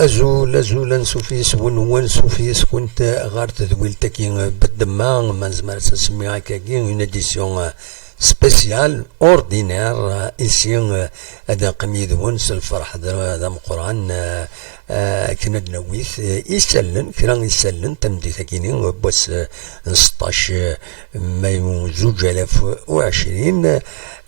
أزول سوفيس ونوان سوفيس كنت غارت ذويلتكي بالدماغ ما نزمر تسميها كاكي اون اديسيون سبيسيال اوردينير ايسي هذا قميد ونس الفرح هذا مقران كنا نويث يسلن كنا يسلن تمدي ثقيني بس 16 مايو 2020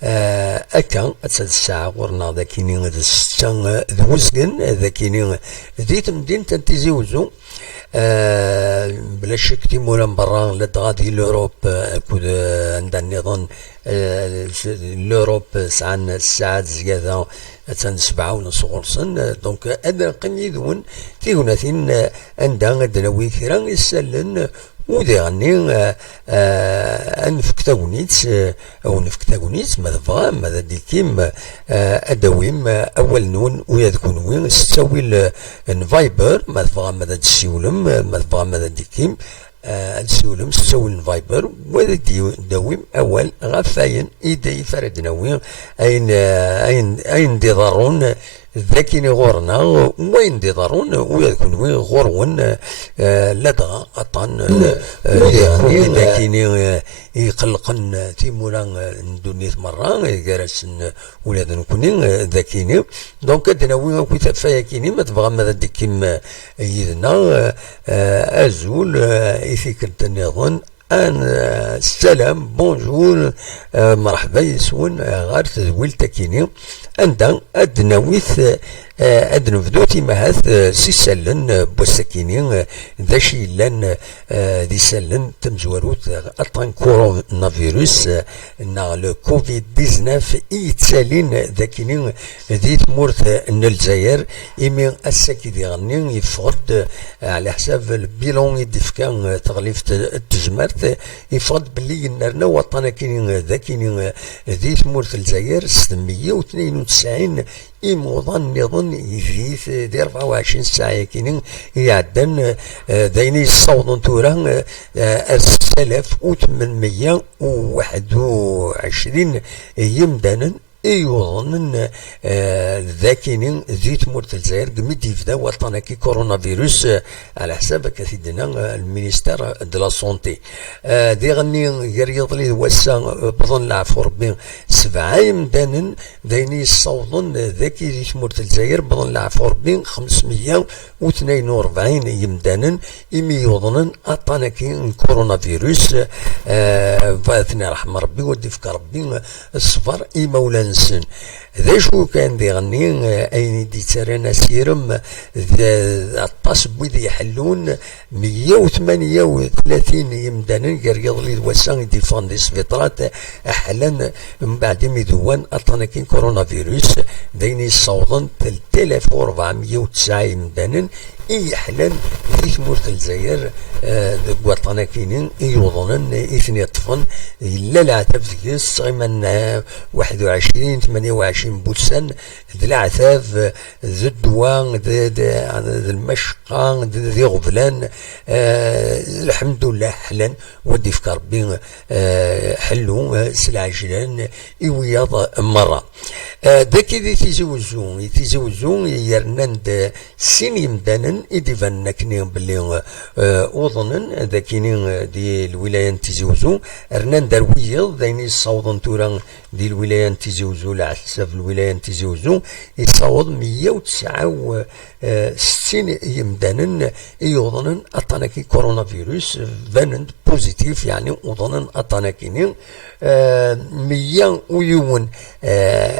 أكا أتسد الساعة ورنا ذاكيني ستة ذوزقن ذاكيني ذي تمدين تنتيزي وزو بلا شك تيمورا برا لدغادي لوروب كود عند النظام لوروب سعان الساعات زيادة تن 7:30 غرسن دونك أنا قميدون تيغناثين عندها دناوي كرا يسلن ودي غني نفك تاغونيت او نفك تاغونيت ماذا بغا ماذا ديكيم اداويم اول نون ويذكون وين ستاوي الفايبر ماذا بغا ماذا تسيولم ماذا بغا ماذا ديكيم تسولم ستاوي الفايبر وهذا داويم اول غفاين ايدي فردنا وين اين دي ضرون ذاكيني غورنا وين دي ضرون ويكون وين غورون لدغا قطن يعني ذاكيني يقلقن تيمورا ندونيت مرة جالسن ولاد نكونين ذاكيني دونك ادنا وين كنت فايكيني ما تبغى ماذا ديكيم يدنا ازول يفكر النظام السلام بونجور مرحبا يسون غار تزويل تاكيني عندها ادناويث ادنفدوتي مهاث سي سلن بوساكيني ذا شي لان ذي سلن تمزوروت اطان كورونا فيروس نا لو كوفيد 19 يتسالين ذاكيني ذي تمورت الجزائر ايمي الساكي دي غني يفقد على حساب البيلون يدفكا تغليف التجمرت يفقد باللي نرنا وطنا كاين ذاكيني ذي تمورت الجزائر 692 إيموضان نظن يجيث دي 24 ساعة كينين يعدن دايني الصوت تورا 4821 يمدانا يظن ذاكينين زيت مورت الجزائر قمت يفدا وطنا كي كورونا فيروس على حساب كثيرنا المينيستير دو لا سونتي دي غني يريض لي وسا بظن العفو ربي 7 يمدانا دايني الصوضن ذاكي زيت مورت الجزائر بظن العفو ربي 542 يمدانا إمي يظنن أطانا كي كورونا فيروس فاثني رحمة ربي ودفك ربي الصفر إي مولانا نسن ذا شو كان دي غني اين دي ترانا سيرم الطاس بويدي يحلون 138 يمدانا يريض لي الوسان دي فانديس فيطرات احلن من بعد ميدوان اطناكين كورونا فيروس ديني الصوضن 3409 يمدانا يحلن في تمورت الجزائر وطنا كاينين يوضنن اثني طفن الا العتاب ذكيس غيمن 21 28 بوتسان ذي العتاب ذي الدواء ذي المشقة ذي غفلان الحمد لله حلن ودي في كربي حلو سلعجلان يوياض مرة ذاك ذي تيزوزون يرنند سين يمدانا يديفان كنين باللي وظنن ذاكيني دي الولاية تيزوزو رنان دارويض دايني الصوضن تورا دي الولاية تيزوزو على حساب الولاية تيزوزو يصوض 169 يمدانا يوظنن أطاناكي كورونا فيروس فانند بوزيتيف يعني وظنن أطاناكيني 100 ويون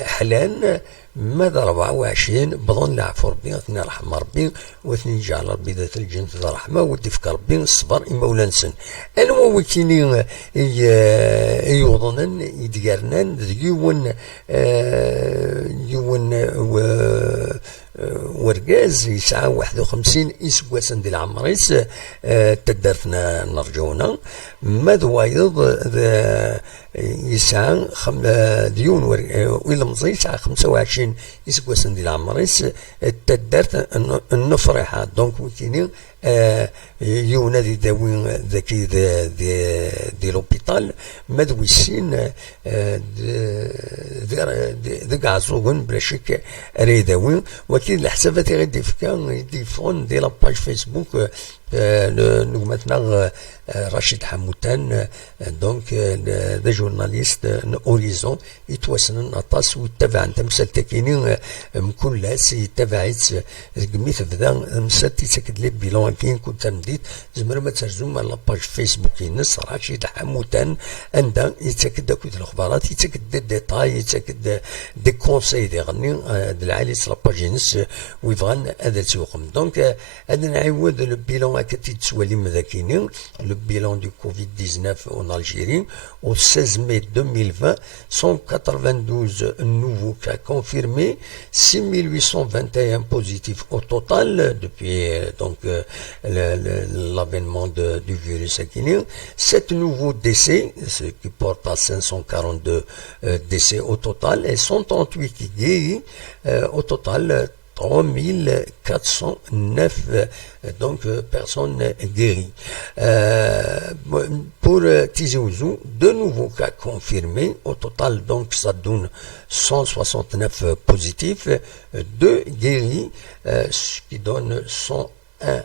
حلان ماذا 24 بظن العفو ربي اثني رحمة ربي واثني جعل ربي ذات الجنة ذا رحمة ودي فك ربي الصبر إما ولانسن أنا وكيني يوضنن يدقرنن يون ورقاز يسعى 51 إسواسن دي العمريس تدرتنا نرجونا ماذا وايض يسعى ديون وإلا مزي يسعى 25 إسواسن دي العمريس تدرت النفرحة دونك وكيني يونا دي داوين ذاكي دي لوبيتال مدويسين ذاك عزوغن بلا شك راه داوين ولكن الحسابات غادي يديفون دي لاباج فيسبوك نجمتنا رشيد حموتان دونك ذا جورناليست اوريزون يتوسن اطاس ويتبع انت مسالتا كاينين مكل لاس يتبعت قميت بدا مسالتي تاكد لي بيلون كاين كنت مديت زمر ما ترجم لاباج فيسبوك ينص رشيد حموتان عندها يتاكد داك الاخبارات يتاكد دي ديتاي يتاكد دي كونساي دي غني العالي لاباج ينص ويبغان هذا تيوقم دونك هذا نعاود لو بيلون كتي تسوالي مذاكينين le bilan du Covid-19 en Algérie. Au 16 mai 2020, 192 nouveaux cas confirmés, 6821 positifs au total depuis l'avènement du virus guinéen. 7 nouveaux décès, ce qui porte à 542 décès au total, et 138 qui guéris, au total 3409 personnes guéries. Pour Tizi Ouzou, 2 nouveaux cas confirmés. Au total, donc, ça donne 169 positifs, 2 guéris, ce qui donne 101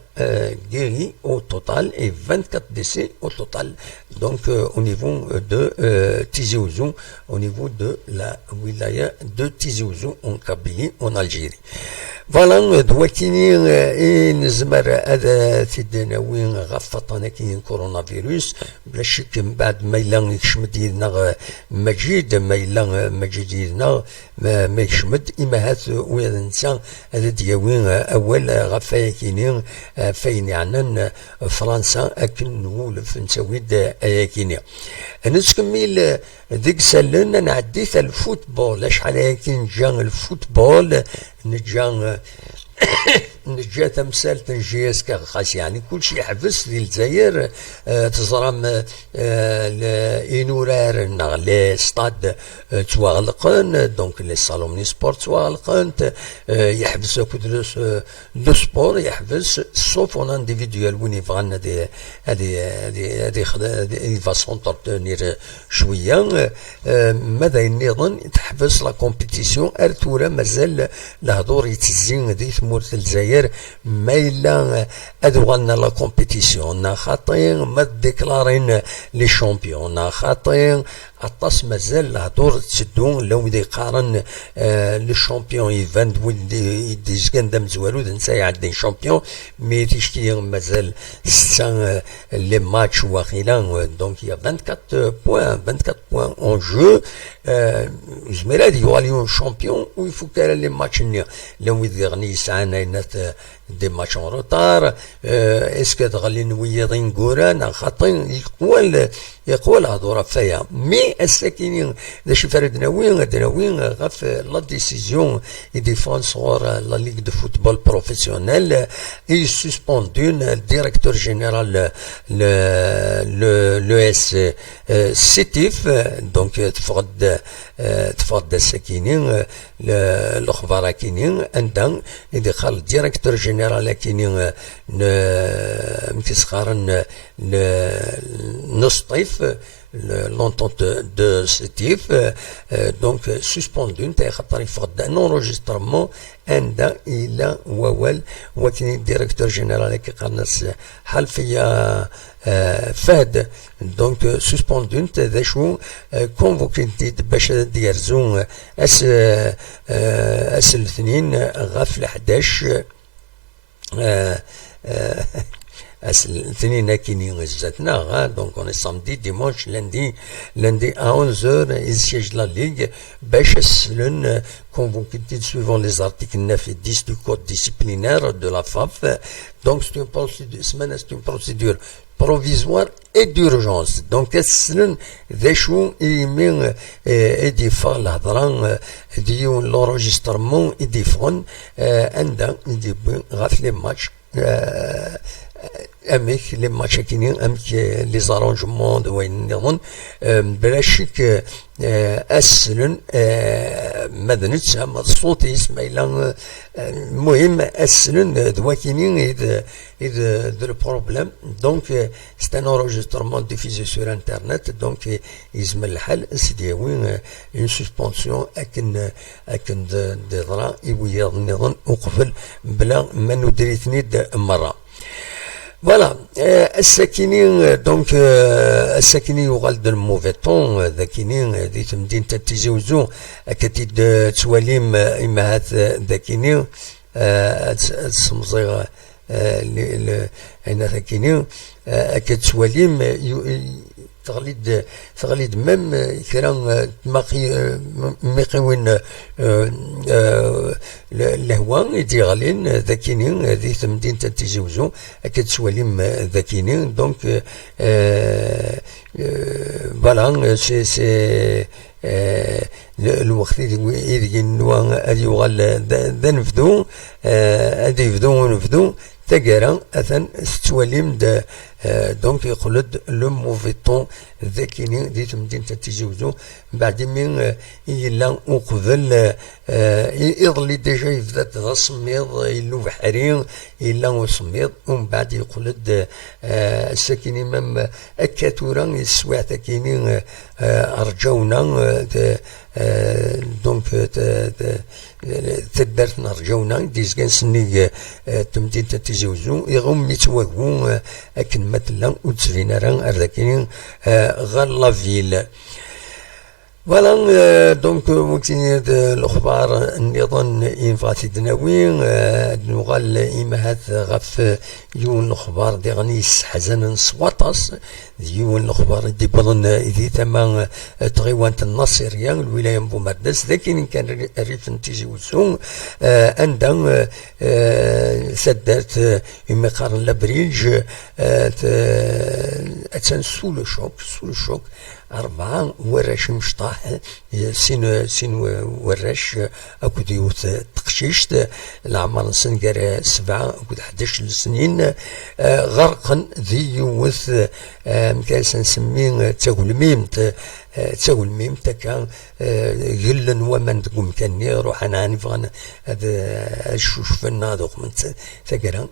guéris au total et 24 décès au total. Donc, au niveau de Tizi Ouzou, au niveau de la wilaya de Tizi Ouzou en Kabylie, en Algérie. فوالا دواكيني نزمر هذا تدناوين غفطنا كاين كورونا فيروس بلا شك من بعد ما إلا يكشمد يدنا مجيد ما إلا مجيد يدنا ما يكشمد إما هات ويا نسا هذا دياوين أول غفايا كاينين فاين عنان فرنسا أكن نولف نسويد أياكيني نتكمل ديك سالن نعديت الفوتبول شحال هاكي جا الفوتبول نجا تمثال تنجيس كخاص يعني كل شيء حبس في الجزائر تزرم إنورار لي ستاد تواغلقن دونك لي صالون سبورت تواغلقن يحبس لو سبور يحبس سوف اون انديفيدوال وين يبغى هذه فاسون ترتنير شويه ماذا ينظن تحبس لا كومبيتيسيون ارتورا مازال الهضور يتزين دي ثمورت الجزائر ما إلا أدوغلنا لا كومبيتيسيون خاطين ما ديكلارين لي شامبيون خاطين الطاس مازال الهضور تسدون لو يدي يقارن لو شامبيون ايفنت ولدي يديزكان دام زوالو نسايا عندي شامبيون مي تيشكي مازال 6 لي ماتش واخيلا دونك يا 24 بوان اون جو زميلا دي يواليون شامبيون ويفو كالا لي ماتش لو يدي غني يسعانا دي ماتش اون روتار اسكو تغلي نويضين كوران خاطين يقوى الهضور فيا مي الساكنين ذا شفار دناوين غاف لا ديسيزيون يديفون صغور لا ليغ دو فوتبول بروفيسيونيل اي سسبوندون الديريكتور جينيرال لو اس سيتيف دونك تفقد الساكنين الاخبار كاينين عندها يدخل الديريكتور جينيرال كاينين مكسخارن نصطيف l'entente de Sétif donc suspendu نتاع خاطر يفقد ان انرجسترمون عند الى ووال وكاين الديريكتور جينيرال كي قالناس حلفيه فهد دونك سسبوندو نتا ذا شو كونفوكيتي باش ديرزون اس الاثنين غاف 11 الاثنين كاينين زاتنا دونك اون سامدي ديمونش lundi à 11h il siège la ligue باش يسلن convoqué suivant les articles 9 et 10 du code disciplinaire de la FAF. Donc c'est une procédure provisoire et d'urgence. Donc السنن ذا شو يمين يديفا الهضران ديو l'enregistrement يديفون عندها يديبون غاف لي ماتش اميك لي ماتشاكيني اميك لي زارونجمون وين نظن بلا شك اسلن مدنت ما الصوت يسمع الى المهم اسلن دواكيني اذ دو بروبليم دونك سي ان انregistrement diffusé sur internet دونك يزم الحل سيدي وين اون سسبونسيون اكن دضرا يويض نظن وقفل بلا ما ندريتني مره فوالا الساكنين دونك الساكنين يغال دو الموفي طون ذاكينين دي تمدين تتيزي وزو كتيد تواليم إما هات ذاكينين السمزيغ هنا ذاكينين كتواليم تغليد مم كرا مقيوين الهوا يدي غالين ذاكينين هذه تمدين تتجاوزو اكيد سواليم ذاكينين دونك فوالا سي الوقت اللي نوا هادي يغال ذا نفدو هادي يفدو ونفدو تاكارا اثن ستواليم دونك يقلد لو موفي طون ذاكيني دي تمدين تتجاوزو بعد من إلا وقبل يظلي ديجا يبدا ذا سميض إلا بحرين إلا وسميض ومن بعد يقلد الساكنين مام أكاتورا يسوع تاكيني أرجونا دونك تدرت نرجونا ديزكان سني تمدين تتجاوزو يغم يتواجهو أكن مثلا وتسرينا راه أرداكين غير لافيل فوالا دونك ممكن الاخبار النظام ينفاتي دناوين نغال ايمهات غف يون الاخبار دي غنيس حزن سواطاس يون الاخبار دي بلن اذي تما تغيوان النصيرية الولاية بومردس لكن كان ريف نتيجي وسون عندها سدات اما قارن لابريج اتسان سو لو شوك 4 وراش مشطاح سين وراش اكو ديوت تقشيشت العمر سنقر 7 اكو 11 سنين غرقا ذي يوث مكاس نسميه تاقول ميم تكا غلن ومن تقوم كاني روح انا نبغى هذا الشوشفنا دوك من تكرا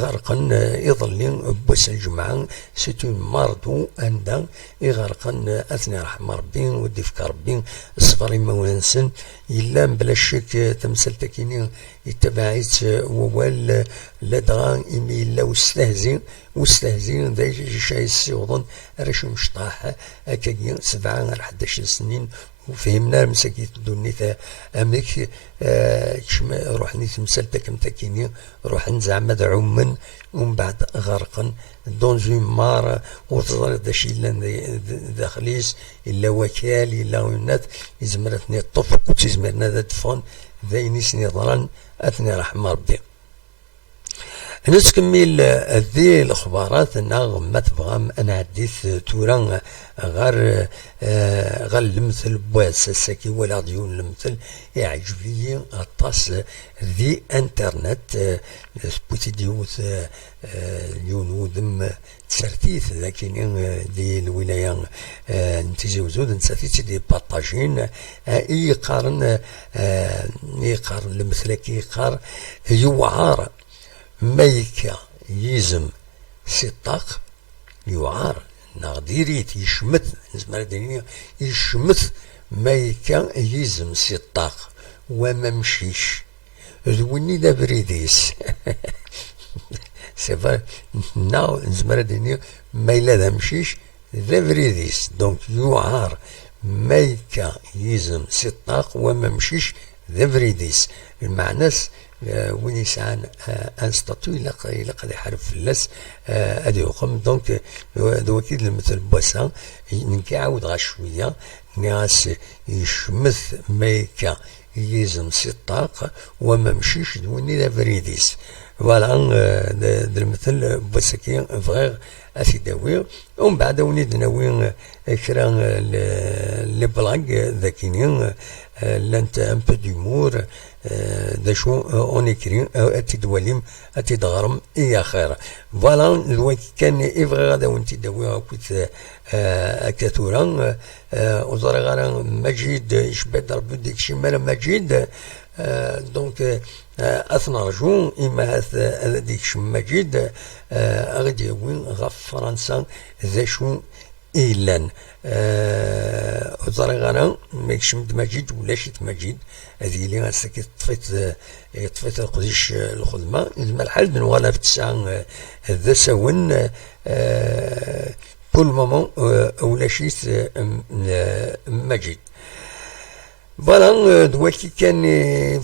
غرقا يظل بوس الجمعه سيتو ماردو عندها يغرقا اثني رحم ربي ودي فك ربي الصفر مولانسن الا بلا شك تمثل تكيني يتبعيت ووال لدغا ايميل واستهزين ذا شاي السيوضن راش مشطاح هكاكي 7 على 11 سنين وفهمنا مساكيت دونيتا امك كشما روح نتمثل تكم تكيني روح نزعم عمن ومن بعد غرقا دون زون مار وتظهر داشي الا داخليس الا وكال الا ونات يزمرتني الطف وتزمرنا ذا دفون ذا سني ضران اثني رحمه ربي نتكمل ذي الاخبارات ما تبغى انا عديت تورا غير المثل بواس الساكي ولا ديون المثل يعجبني الطاس ذي انترنت سبوتي ديوث يونودم تسرتيث لكن دي الولايه نتيجه وزود نساتيت دي بارطاجين يقارن المثل كي يقار يوعار ميكا يزم سطاق يوعار نغديريت يشمت نسمع دينيا يشمت ميكا يزم سطاق وما مشيش ذوني دا بريديس سيفا ناو نسمع دينيا ما إلا دا مشيش ذا بريديس دونك يوعار ميكا يزم سطاق وما مشيش ذا بريديس المعنى وين يسعان ان ستاتو الا قد يحرف فلاس هادي يقوم دونك دوكيد المثل بواسا نكعاود غا شويه ناس يشمث ميكا يزم سطاق وما مشيش دوني لا فريديس فوالا المثل بواسا كي فغير أثيداوي ومن بعد ونيد ناوي كرا لي بلاك ذاكينين لانت ان بو ديمور دا شو اون اكري اتدواليم اتدغرم يا خير فوالا الوقت كان يبغي غادا وانت داوي كنت اكاتورا وزارة غانا مجيد يشبه ربي ديك شي مالا مجيد دونك اثنرجو اما هذا ديك شي مجيد غادي يوين غف فرنسا ذا شو إيلان وزارة غانا ماكش مجيد ولا شيت مجيد هذه اللي غاسك طفيت القديش الخدمة لما الحال نوالا في التسعة ذا ساون بول مومون ولا شيت مجيد فوالا دلوقتي كان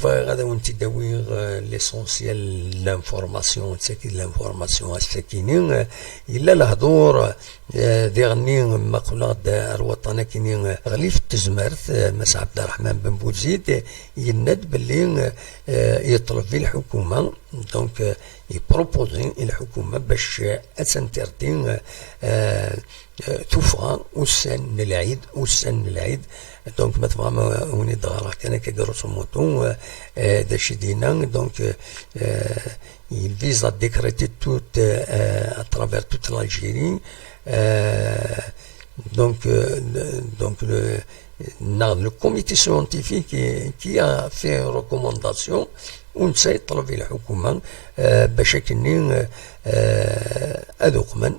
غادا وانت داوي ليسونسيال لانفورماسيون تساكي لانفورماسيون الساكنين الا الهضور ديغني مقولة الوطن كاينين غلي في التزمرت مس عبد الرحمن بن بوزيد يند باللي يطلب في الحكومة دونك يبروبوزي الحكومة باش اسنتردين توفى وسن العيد دونك مثلا وني دغرا كان كيدرسو موطو داش دينا دونك il vise à décréter tout à travers toute l'Algérie donc le comité scientifique qui a fait une recommandation ونسى يطلب الحكومة باش كني أذوق من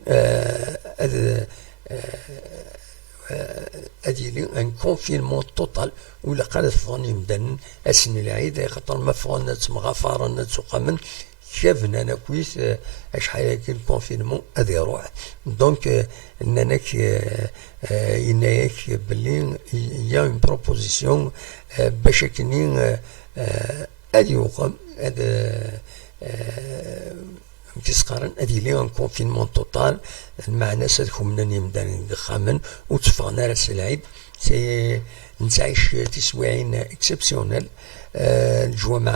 أديلي ان كونفينمون توتال ولا قالت فاني مدن أسن العيد خاطر ما فغنا تمغافر تسوق من شافنا انا كويس شحال هكا الكونفينمون غادي يروح دونك انك ينايك باللي يا اون بروبوزيسيون باش كني غادي يقام هذا كيسقارن هذه لي ان كونفينمون توتال مع ناس هذوك مناني مدان خامن وتفقنا راس العيد سي نتعيش تسويعين اكسبسيونيل الجوامع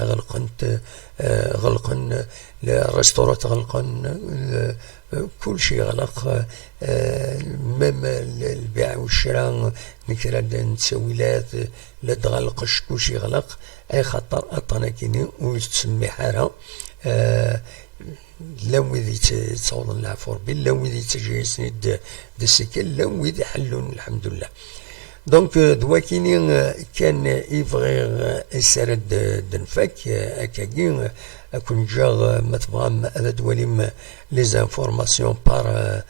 غلقن الريستورات غلقن كل شيء غلق ميم البيع والشراء نكرا التسويلات لا تغلقش كل شيء غلق اي خطر اطانا كيني ويتسمي حاره لا ويدي تصوضن العفو ربي لا ويدي تجيسني د السكن لا ويدي حلون الحمد لله دونك دواكيني كان يبغي يسرد دنفاك اكاكين اكون جا متبغام هذا دواليم لي زانفورماسيون بار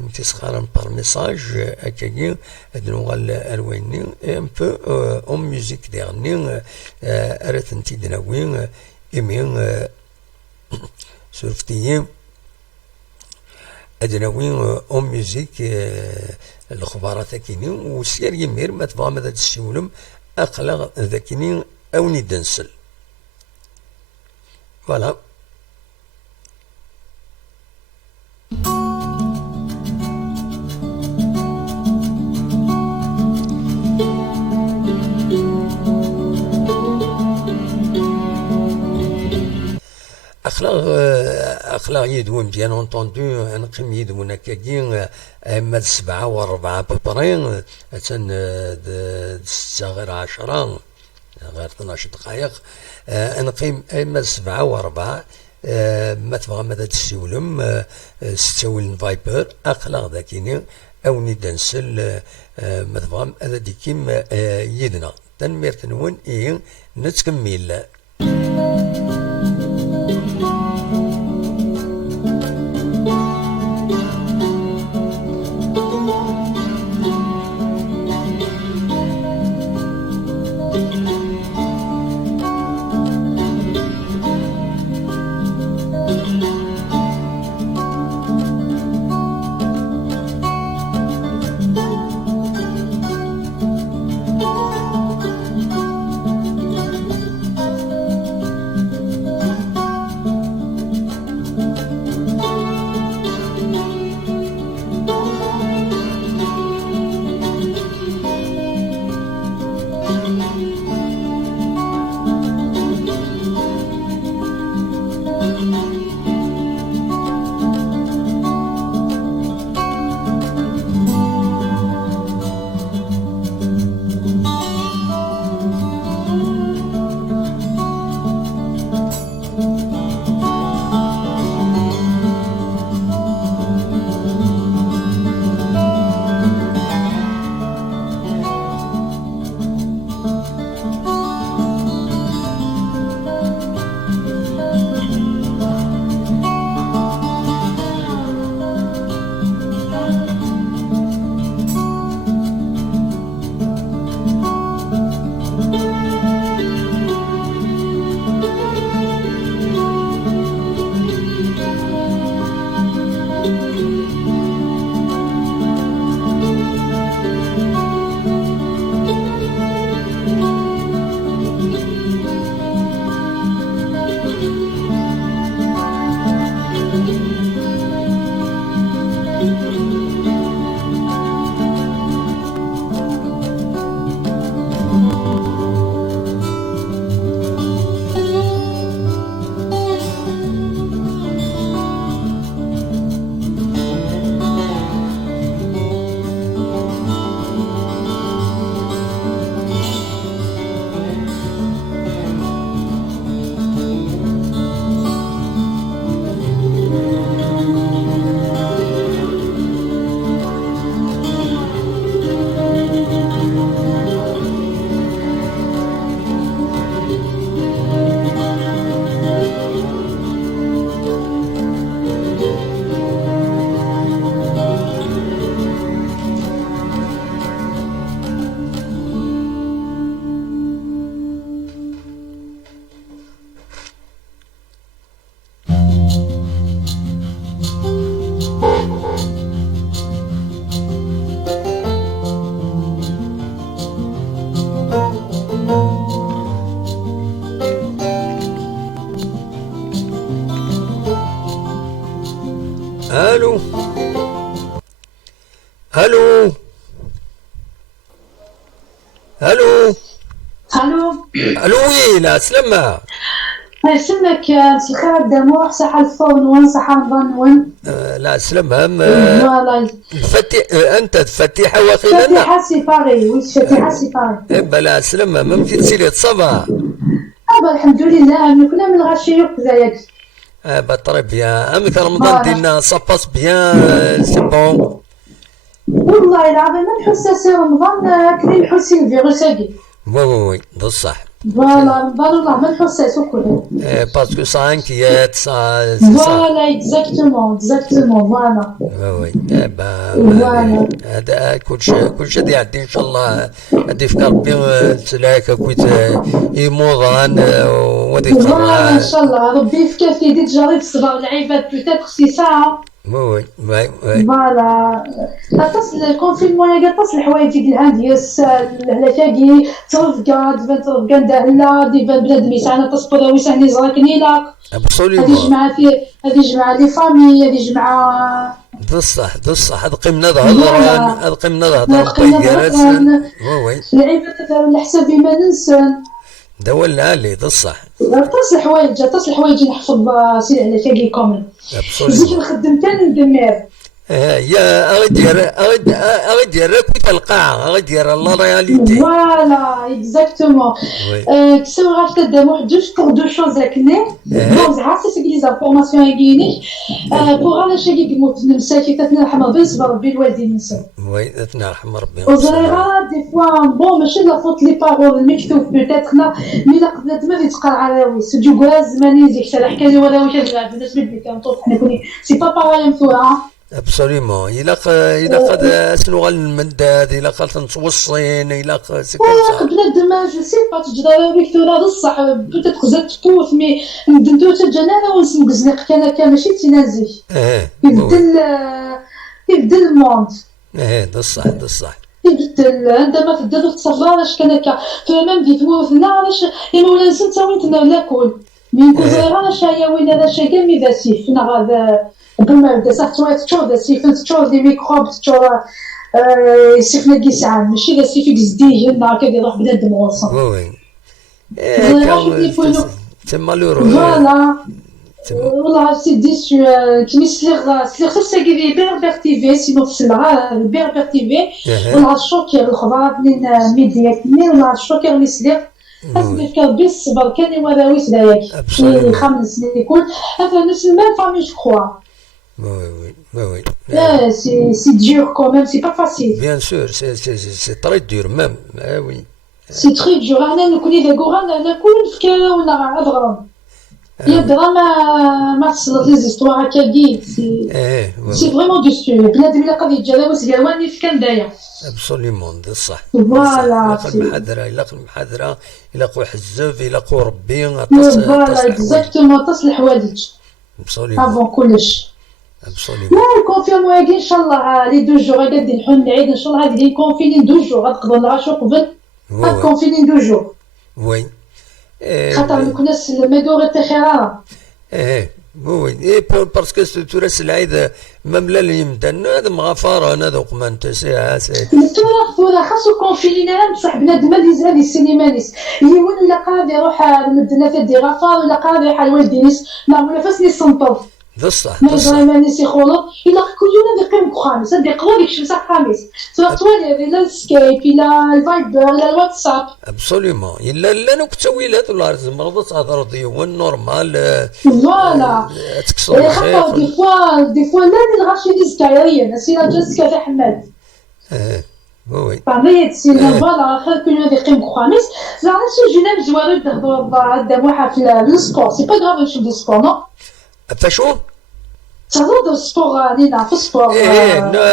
متسخرن بار ميساج اكاكين دنوغال الويني ان بو اون ميوزيك ديرني ارثنتي دناوين امين سورفتيين ادناوين اون ميوزيك الخبارات كينين وسير يمير ما تبغى ماذا تسولم اقلق ذاكينين او ندنسل فوالا اخلاق يدوم بيان اونطوندو نقيم يدوم هكاكين اما 7 و4 ببرين تن 6 غير 10 غير 12 دقائق نقيم اما 7 و4 ما تبغى ماذا تسولم ستاول فايبر اخلاق ذاكيني او ندنسل ما تبغى هذا ديكيم يدنا تنمير تنون ايه نتكمل الو الو. الو وي لا سلامة. يسلمك مساء الخير الدموع، صحة الفون وين صحة رمضان وين. لا سلامة فوالا انت فاتحة وخيلنا. فاتحة سي باري، وي فاتحة سي باري. لا سلامة ما ممكن تسيري تصبح. الحمد لله كنا من الغاشي وكذاك. طري بيان امك رمضان ديالنا سا باس بيان سي بون. والله العظيم ما نحس سي رمضان كلي نحس الفيروس هاكي. وي بصح. فوالا رمضان والله ما نحسهاش وكل. باسكو سا انكيات سا. فوالا اكزاكتومون فوالا. وي فوالا هذا كلشي غادي يعدي ان شاء الله. غادي في ربي تلاك كويت يموضان وغادي فوالا ان شاء الله ربي يفكر في يدي تجاري الصبر العباد بوتيتر سي ساعة. وي فوالا تصل الكونفينمون يا تصل الحوايج الهانديس الهلاكاكي ترفقا تبان ترفقا ندهلا ديبان بنادم يسعنا تصبر ويسعني زراكنيلا. ابسوليومون هذه جمعة لي فامي، هذه جمعة بصح هاد قمنا طيارات. وي العباد على حسابي ما ننسى دوا العالي بصح. تصل الحوايج نحفظ سي الهلاكاكي كومن. زيك نخدم كان ندمر. يا اغدي كويت القاعة اغدي لا رياليتي. فوالا اكزاكتومون. كسو غاف تدمو جوج بور دو شوز هكني. بون زعما سي لي زانفورماسيون هكيني بوغ انا شي كيموت نمساكي تتنرحم ربي نصبر ربي الوالدين نسى. وي تتنرحم ربي. وصغيرة دي فوا بون ماشي لا فوت لي باغول المكتوب بوتيتر مي لا قبلت ما في تقرا عراوي سجو كواز زماني زيك سلا حكالي ولا واش هاد الناس اللي كنطوف حنا كوني سي با باغاي مثورة. ابسوليومون الا قد اسنو غنمداد الا قد نتوصين الا سي كوم سا. قبل ما جو سي با تجرا فيكتورا بصح بوتيتر زاد تفوت مي ندندو حتى جنانا ونسمك زنيق كان ماشي تينازي. يبدل الموند. بصح يبدل عندما تبدا تصرا اش كان هكا فمام دي تموتنا علاش يا مولانا نسيت وين ناكل مين كل صغيره شايه وين هذا شي كامل ذا سيف هذا بما بدا صح تشوف ذا سيف تشوف دي ميكروب تشوف سيفنا كيسعان ماشي ذا سيف كزديه هنا كي يروح بنادم غوصه. وي تما لورو. فوالا والله سي ديسو كيما سليغ خصها كيدير بيرفيرتيفي سينو تسلغ بيرفيرتيفي والله الشوكير الخضار من ميديا كني والله الشوكير اللي سليغ أصبح كربي الصبر كان وراوي سداياك في 5 سنين يكون هذا نفس المام فامي جو كخوا. وي سي دور كوميم سي با فاسيل. بيان سور سي تري دور مام. وي سي تري دور. انا نكوني ذا كوغان انا كل نفكر ولا اضرب يا دراما ما تصلت لي زيستوار هكاكي سي فريمون دو ستور بنادم الا قد يتجاوز كاواني في كان داير. ابسوليومون بصح. فوالا الا المحاضرة الا قو حزف الا قو ربي فوالا اكزاكتومون تصل الحوايج افون كلش. لا الكونفيرمو هاكي ان شاء الله لي 2 جور غادي نحل العيد ان شاء الله غادي كونفينين 2 جور غنقدروا نعيشوا قبل كونفينين 2 جور. وي خاطر الناس ما دوري تخيرا. وي باسكو تراس العيد مملا اللي يمدن هذا مغفار انا ذوق ما انت ساعه ثورة خاصو كونفينينا بصح بنادم هذه السينما نيس يقول ولا قاعد يروح مدنا في دي غفار ولا قاعد يروح الوالدينيس نعمل فاس ني سنطر بصح ما نيس يخولو الا كل يوم يقيم خامس هذا يقرا ديك شمسه خامس سواء توالي لا السكايب لا الفايبر لا الواتساب. ابسوليومون الا نوك تسويلات ولا زمرض تهضر ديون نورمال. فوالا تكسر خاطر دي فوا لا نلغاشي لي زكايريه سينا جاسكا في حماد. وي طبيعي سينا فوالا خير كل يوم يقيم خامس زعما شي جينا زوارد نهضروا هذا واحد في السبور سي با غراف نشوف دو سبور نو فاشو تهضر دو سبور علينا في السبور.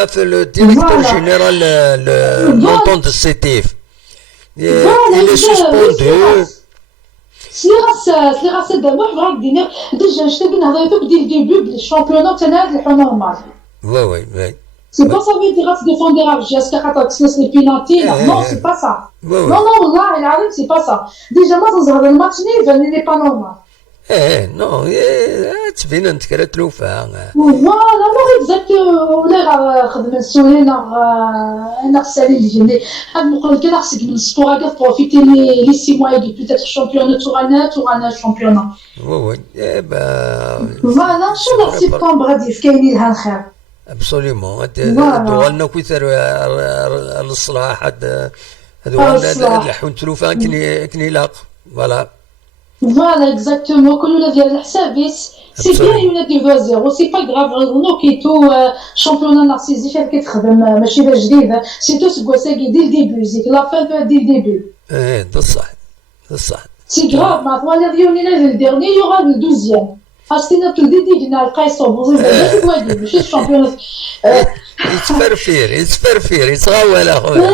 في لو ديريكتور جينيرال مونطون دو سيتيف il est suspendu. سلي غاس دابا بغاك دير ديجا شتا نهضر فيك ديال ديبي بلي الشامبيونات تاع الحو نورمال. وي سي با سافي دي غاس ديفوندير جاسكا خاطر تسنس لي بينالتي نو سي با سا. نو والله العظيم سي با سا ديجا ما تظهر الماتش نيفل لي با نورمال. نو تبين انت كرا تلوفا. فوالا نو اكزاكت ولا غا خدم السوري نا سالي الجني هاد نقول لك خصك من السبور هكا بروفيتي لي 6 mois يجي بيتيت الشامبيون تورنا الشامبيون وي فوالا ان شاء الله سبتمبر غادي كاين لها الخير. ابسوليومون دوالنا كويثر الصلاح هاد دوالنا لحون تلوفا كني لاق فوالا. Voilà, exactement. Comme on a dit à l'Arsavis, c'est bien une des 2-0, c'est pas grave. On est tout championnat narcissique qui est ماشي جديد. C'est tout ce que c'est dès le début, c'est la fin dès le début. ده الصح ده الصح. C'est grave. Maintenant, les réunions le dernier, il y aura le 12e. Astina tout le début, il a le Kaiso, vous avez dit quoi dire, ماشي championnat. يتفرفر يتغول اخويا.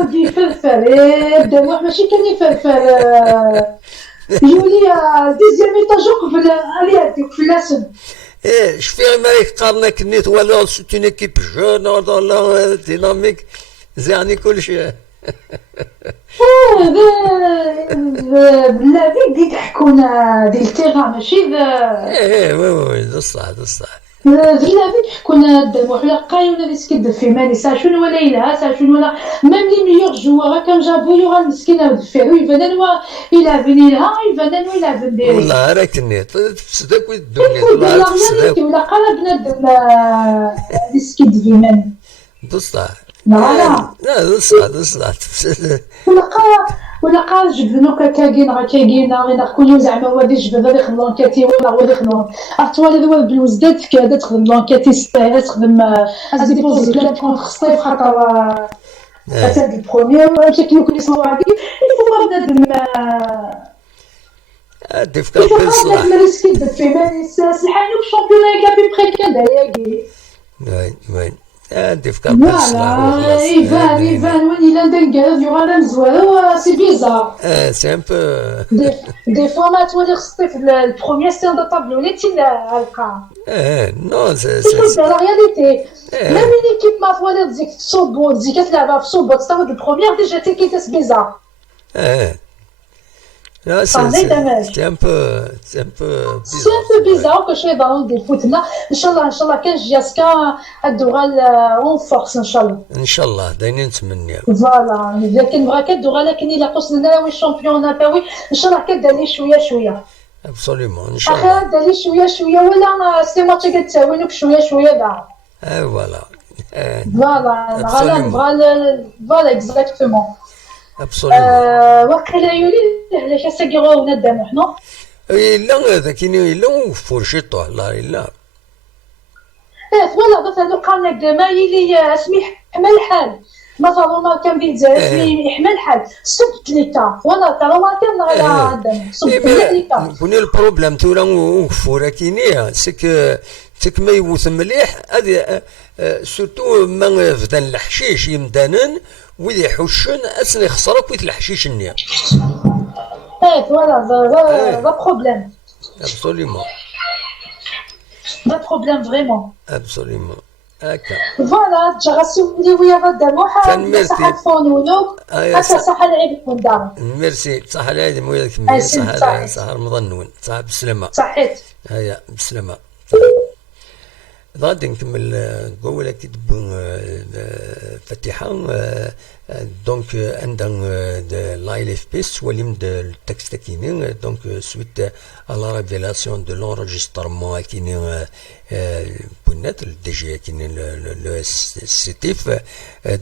ودي فرفر. دابا ماشي كان يفرفر. يولي ديزيام ايطاج قبل عليها في اللسن. شفي ما يقارنا كنيت ولا سيت اون ايكيب جون ولا ديناميك يعني كلشي. بلادي بديت يحكونا ديال التيغا ماشي وي ده الصح ده الصح. بلادي تحكونا دابا حنا قايونا اللي سكد في ماني سا شنو ولا إلها سا شنو ولا ميم لي ميور جوار كان جابو يوغا المسكينة دفيرو يبان إلا بني لها يبان إلا بنديري. والله راه كنيت تسداك ويدوني والله تسداك ولا قال بنادم اللي سكد في ماني. ده الصح. لا ده الصح ده الصح. ولا قال جبدنو كاكاكينا غير نقولو زعما هو جبد غادي يخدم لونكاتي ولا هو يخدم اطوال هذا بالوزداد كذا تخدم لونكاتي ستايل تخدم ديبوزي بلان كونتر ستايل خاطر هاد البروميير شكلو كل يسمعوا هادي يفوا بنادم ديفكا بالصح ما ريسكي في ماني سلحانو الشامبيون كابي بخي كذا ياكي وين ديفكا بالصح ايفان وين إلا ندير يوغالا مزوالو سي بيزار سي ان بو دي فوا ما تولي خصني في البروميير ستيل دو طابلو تلقى نو سي لا رياليتي ميم اون ايكيب ما فوا تزيك تصوبو تزيك تلعبها في صوبو تستعمل البروميير ديجا تيكيتاس بيزار لا سي ان بو بيزار كل شيء ضروري ندير فوتنا ان شاء الله كان جياسكا الدوغال اون فورس ان شاء الله دايرين نتمنيو فوالا اذا كان بغا كدوغال لكن الا قصنا ناوي الشامبيون تاوي ان شاء الله كدير شويه ابسوليومون ان شاء الله اخي دير شويه ولا سي ماتش كتساوينوك شويه دا فوالا فوالا اكزاكتومون واقيلا يولي علاش ساكيغونا دام حنا الا هذا كاين الا فرشيطو لا الا فوالا مثلا قالنا دابا يلي اسمي حمل الحال مثلا ما كان بيتزا اسمي حمل الحال صبت ليكا وانا ترى ما كان على صبت ليكا كون البروبليم تورا وفورا كاينيه سك ما يوث مليح هذه سورتو ما فدان الحشيش يمدانن ويلي يحوشن اسني خسرك ويت الحشيش النيا فوالا لا بروبليم ابسوليومون لا بروبليم فريمون ابسوليومون هكا فوالا تجرسي ولي ويا غدا موحد صحة فونونو حتى صحة العيد يكون دار ميرسي صحة العيد مويا كمية صحة رمضان نون صحة بالسلامة صحيت هيا بالسلامة غادي نكمل قولة كتب فتحة دونك عندنا l'ALFP وليم التكست كينين دونك suite à la révélation de l'enregistrement كينين بنات الدي كينين le SCTF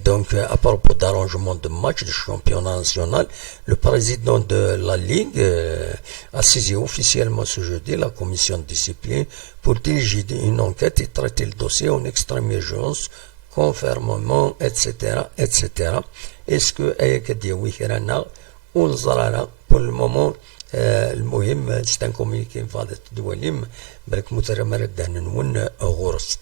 donc à propos d'arrangement de match de championnat national le président de la Ligue a saisi officiellement ce jeudi la commission de discipline pour diriger une enquête et traiter le dossier en extrême urgence conformément etc. Est-ce que أيك ديوي كرانا ونزرانا pour le moment المهم c'est un communiqué فاضت دوليم بالك مترمر دانون غورس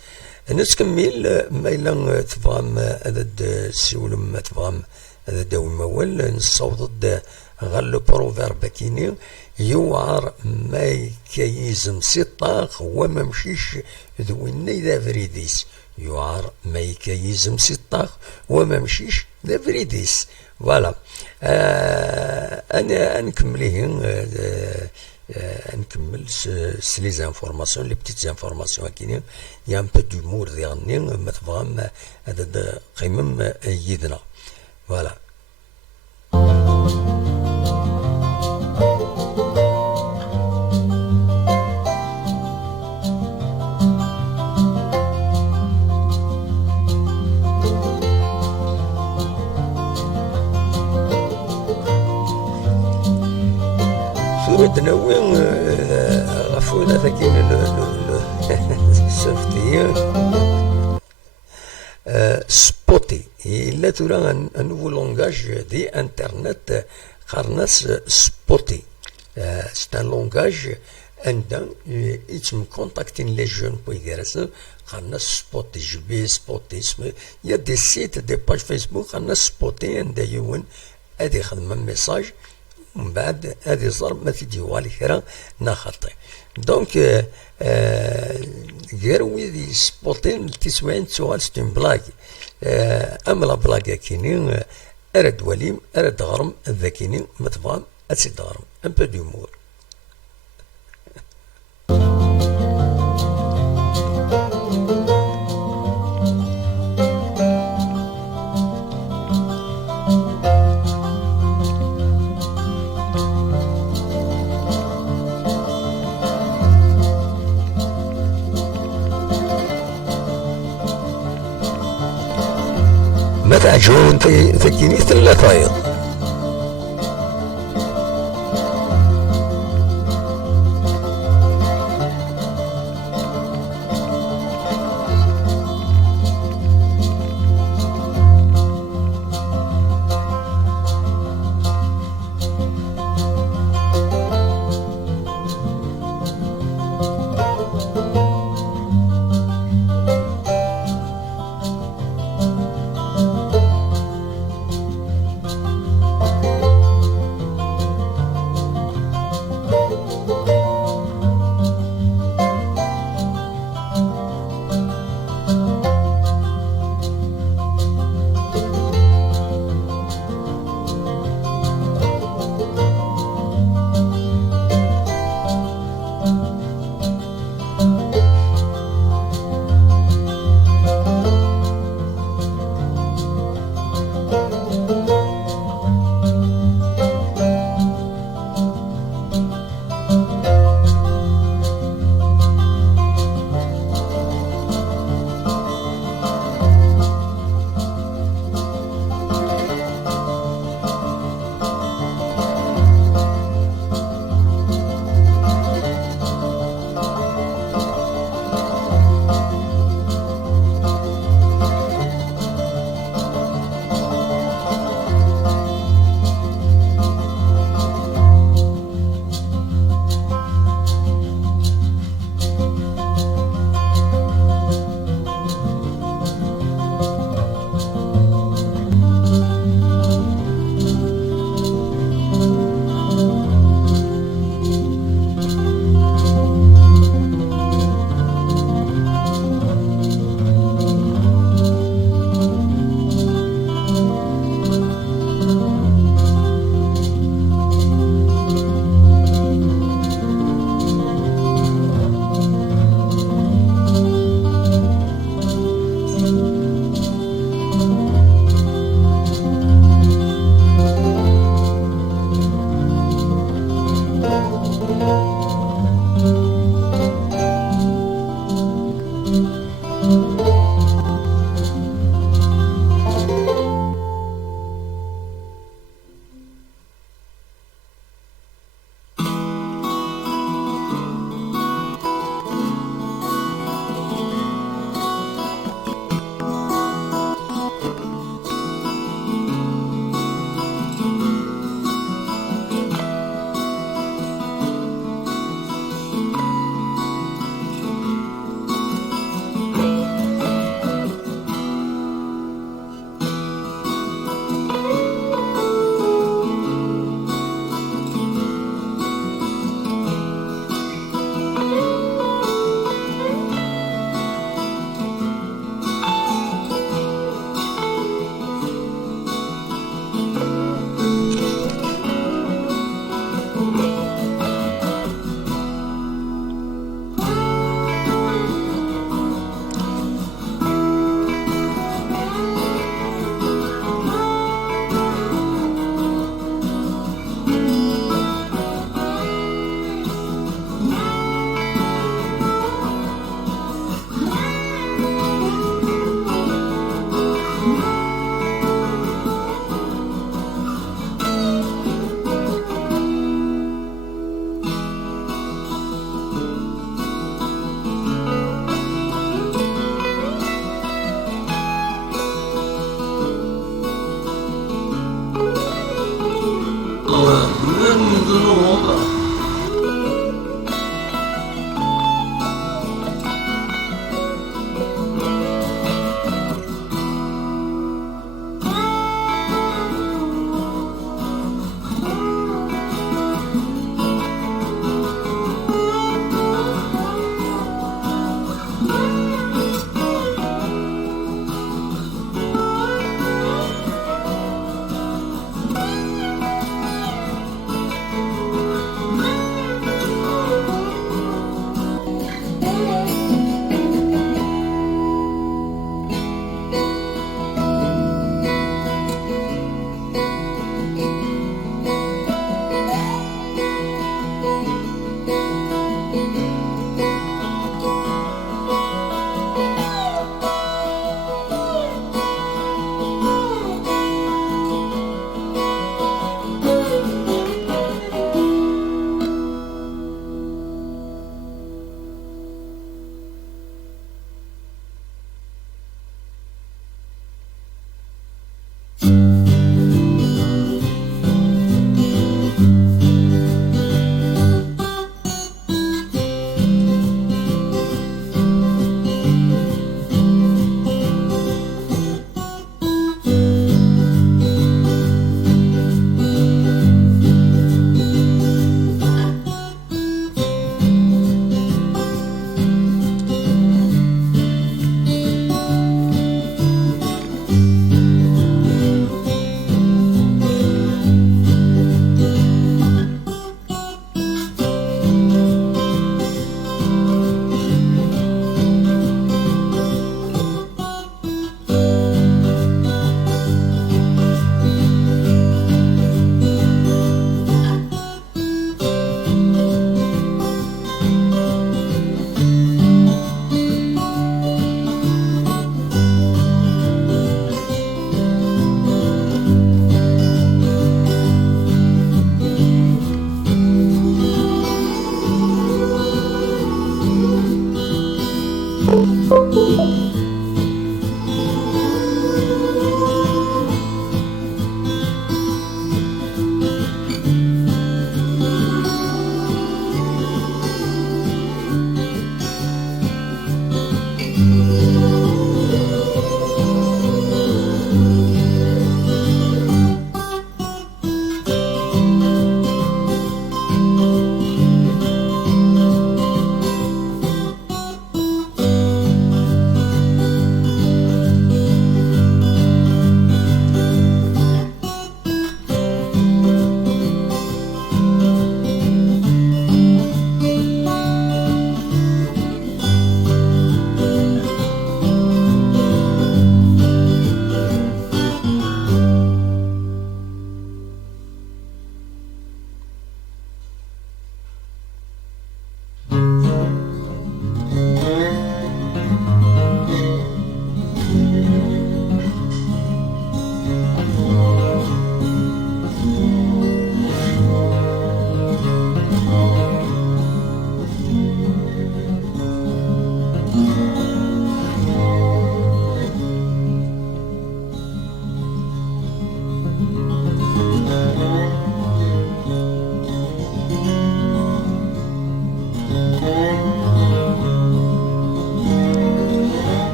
نسكمل ما إلا تفهم هذا السيول ما تفهم هذا داوي مول نصوت غل بروفيرب كيني يوعر ما كيزم سيطاخ وما مشيش ذوينا إذا فريديس يوعر ما يكيزم سيطاخ وما مشيش ذا فريديس فوالا انا نكمليه نكمل لي زانفورماسيون لي بتيت زانفورماسيون كاينين يا ان بو دومور ديالني ما تبغام هذا قيمم يدنا فوالا. نوين غفونا ذاكين السفتيين سبوتي إلا ترى ان نوفو لونغاج دي انترنت قارناس سبوتي سي ان لونغاج عندنا يتم كونتاكتين لي جون بو يديرسن قارناس سبوتي جبي سبوتي اسم يا دي سيت دي باج فيسبوك قارناس سبوتي عند يون ادي خدم ميساج ومن بعد هذه الضرب ما تديوالي كرا نخطي دونك غير ويدي سبوتين تسوين سؤال ستين بلاك اما لا بلاك كينين ارد وليم ارد غرم ذاكينين متفام اسيد غرم ان بو ديمور. متى جون تجيني ثلاثة أيضا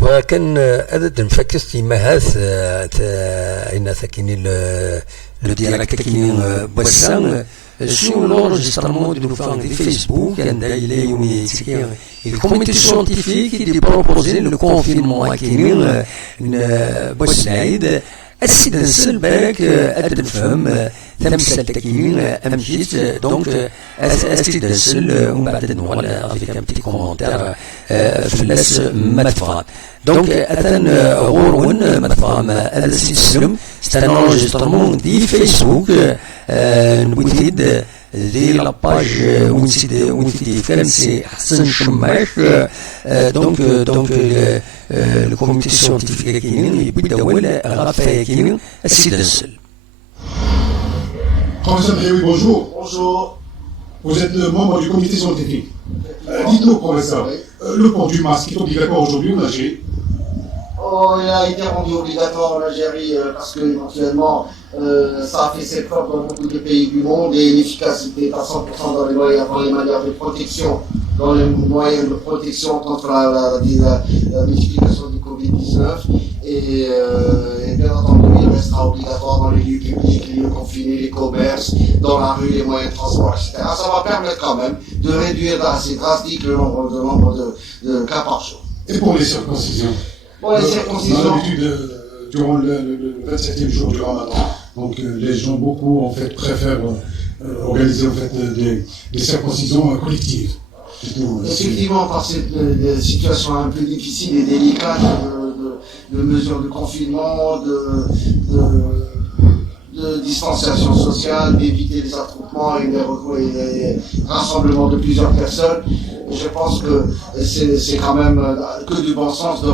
ولكن هذا نفكر فيما هذا أين ثكني le direct qui boisson sur l'enregistrement de nos fans de Facebook et le comité scientifique qui proposait le confinement qui une boisson السيد نسل بالك أدن فهم تمثل تكيين أمشيت دونك السيد نسل ومن بعد نوال افيك ان بتي كومونتير فلاس مدفع دونك أثن غورون مدفع السيد سلم c'est un enregistrement دي فيسبوك نبوتيد دي لاباج وين فهم سي حسن شماش دونك le comité scientifique كاينين يبدا اول غافا كاينين السيد نسل. Professeur Héoui, bonjour. Bonjour. Vous êtes le membre du comité scientifique. Dites-nous, professeur, le port du masque est obligatoire aujourd'hui en Algérie? Il a été rendu obligatoire en Algérie parce que éventuellement ça a fait ses preuves dans beaucoup de pays du monde et l'efficacité est à 100% dans les manières de protection, dans les moyens de protection contre la multiplication du Covid-19 et bien entendu il restera obligatoire dans les lieux publics, les lieux confinés, les commerces, dans la rue, les moyens de transport, etc. Ça va permettre quand même de réduire assez drastique le nombre de cas par jour. Et pour les circoncisions? Bon, les circoncisions. Dans l'habitude, durant le 27e jour du Ramadan, donc les gens beaucoup en fait préfèrent organiser en fait des circoncisions collectives. Effectivement, par cette situation un peu difficile et délicate de mesures de confinement, de distanciation sociale, d'éviter les attroupements et les rassemblements de plusieurs personnes. Je pense que c'est quand même que du bon sens de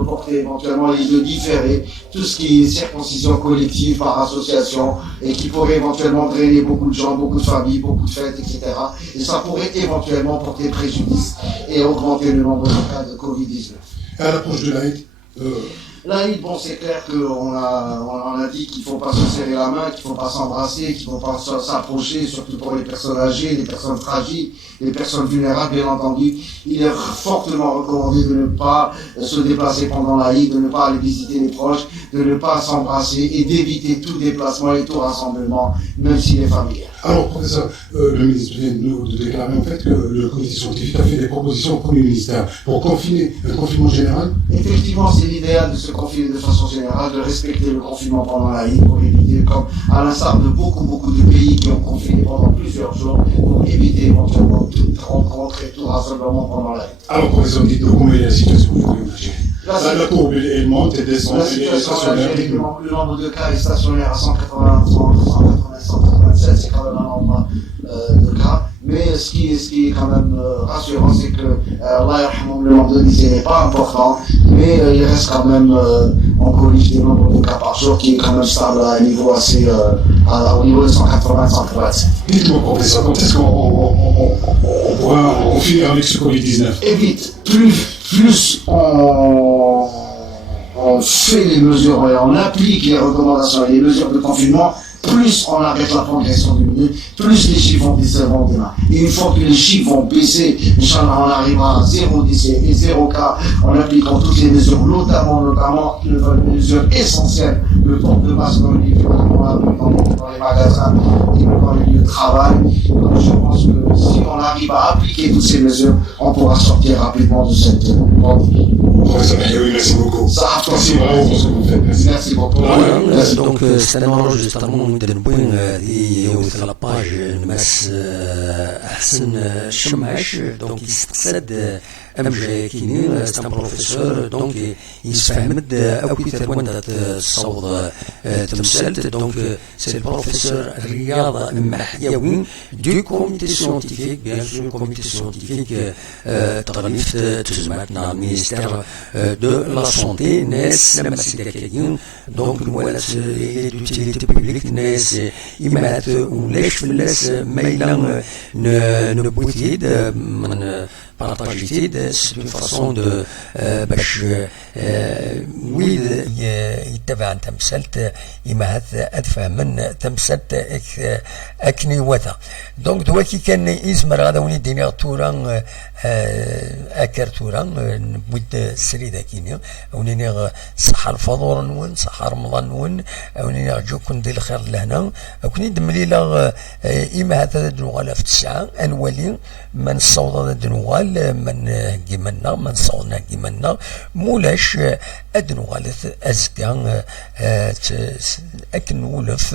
reporter éventuellement et de différer tout ce qui est circoncision collective par association et qui pourrait éventuellement drainer beaucoup de gens, beaucoup de familles, beaucoup de fêtes, etc. Et ça pourrait éventuellement porter préjudice et augmenter le nombre de cas de Covid-19. À l'approche de l'Aïd, l'Aïd, bon, c'est clair qu'on a dit qu'il ne faut pas se serrer la main, qu'il ne faut pas s'embrasser, qu'il ne faut pas s'approcher, surtout pour les personnes âgées, les personnes fragiles, les personnes vulnérables, bien entendu. Il est fortement recommandé de ne pas se déplacer pendant l'Aïd, de ne pas aller visiter les proches, de ne pas s'embrasser et d'éviter tout déplacement et tout rassemblement, même s'il est familial. Alors, professeur, le ministre vient de déclarer en fait que le comité scientifique a fait des propositions au Premier ministère pour confiner le confinement général. Effectivement, c'est l'idéal de se confiner de façon générale, de respecter le confinement pendant l'Aïd pour éviter, comme à l'instar de beaucoup de pays qui ont confiné pendant plusieurs jours, pour éviter éventuellement toute rencontre et tout rassemblement pendant l'Aïd. Alors, professeur, dites-nous comment est la situation aujourd'hui en Algérie? La courbe, elle monte et descend. La situation en Algérie, le nombre de cas est stationnaire à 187, c'est quand même un nombre de cas. Mais ce qui est quand même rassurant, c'est que le nombre de décès n'est pas important, mais il reste quand même en coliche des nombres de cas par jour qui est quand même stable à un niveau assez, au niveau de 180-187. Dites-moi, professeur, quand est-ce qu'on pourra en finir avec ce Covid-19? Et vite, plus on fait les mesures et on applique les recommandations et les mesures de confinement, plus on arrête la progression du milieu, plus les chiffres vont baisser. Et une fois que les chiffres vont baisser, Inch'Allah, on arrivera à 0 décès et 0 cas en appliquant toutes les mesures, notamment les mesures essentielles, le port de masque dans les lieux, dans les magasins et dans les lieux de travail. Donc je pense que si on arrive à appliquer toutes ces mesures, on pourra sortir rapidement de cette pandémie. Professeur Héoui, merci beaucoup. Merci vraiment pour ce que vous faites. Merci beaucoup. Donc c'est un enregistrement de نبوين هذه وث لاباج نمس أحسن الشماش دونك يستقصد أمجا كيني سي ان بروفيسور دونك يسفهمد أكوي تكون الصوت تمثلت دونك سي البروفيسور الرياضة المحيوي دو كوميتي سيونتيفيك بيان سور كوميتي سيونتيفيك تغليف تجمعتنا المينيستير دو لا سونتي ناس لما سيداكاين دونك الموالات لوتيليتي بوبليك ناس يمات ولاش فلاس مايلا نبوتيد من بارطاجيتيد سي اون فاسون دو باش ويد الدفع عن تمثلت إما أدفع من تمثلت أكني وثا دونك دواكي كان إزمر غادا وني ديني تورا أكر تورا نبويد السريدة كيني ونيني صحة الفضور نون صحة رمضان نون ونيني جو كون دي الخير لهنا كوني دملي لا إما هذا دنوغال في الساعة أنولي من صوت دنوغال من جيمنا من صوتنا جيمنا مولاش أدنوغال أزكا أكن ولف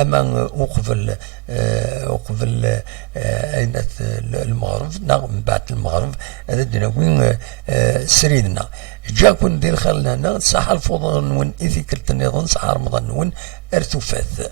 أما أقبل المغرب نعم بعد المغرب هذا دنوين سريدنا جا كون دير خير لهنا صحة الفضل نون إذا كنت نظن صحة رمضان نون أرتفاث